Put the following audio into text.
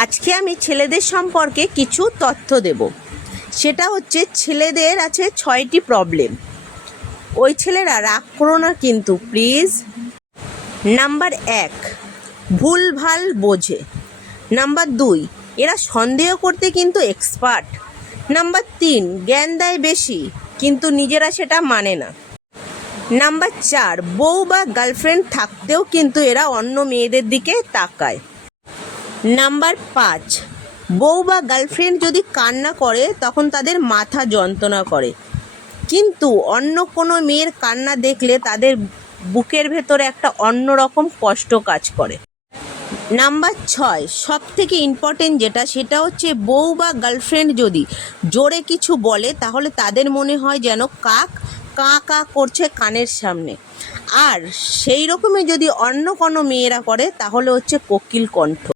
আজকে আমি ছেলেদের সম্পর্কে কিছু তথ্য দেব। সেটা হচ্ছে ছেলেদের আছে 6টি প্রবলেম। ওই ছেলেরা রাগ করো না কিন্তু প্লিজ। নাম্বার 1, ভুলভাল বোঝে। নাম্বার 2, এরা সন্দেহ করতে কিন্তু এক্সপার্ট। নাম্বার 3, জ্ঞান দেয় বেশি কিন্তু নিজেরা সেটা মানে না। নাম্বার 4, বউ বা গার্লফ্রেন্ড থাকতেও কিন্তু এরা অন্য মেয়েদের দিকে তাকায়। নাম্বার 5, বউ বা গার্লফ্রেন্ড যদি কান্না করে তখন তাদের মাথা যন্ত্রণা করে, কিন্তু অন্য কোনো মেয়ের কান্না দেখলে তাদের বুকের ভেতরে একটা অন্যরকম কষ্ট কাজ করে। নাম্বার 6, সবথেকে ইম্পর্টেন্ট যেটা, সেটা হচ্ছে বউ বা গার্লফ্রেন্ড যদি জোরে কিছু বলে তাহলে তাদের মনে হয় যেন কাক কা কা করছে কানের সামনে, আর সেই রকমই যদি অন্য কোনো মেয়েরা করে তাহলে হচ্ছে কোকিল কণ্ঠ।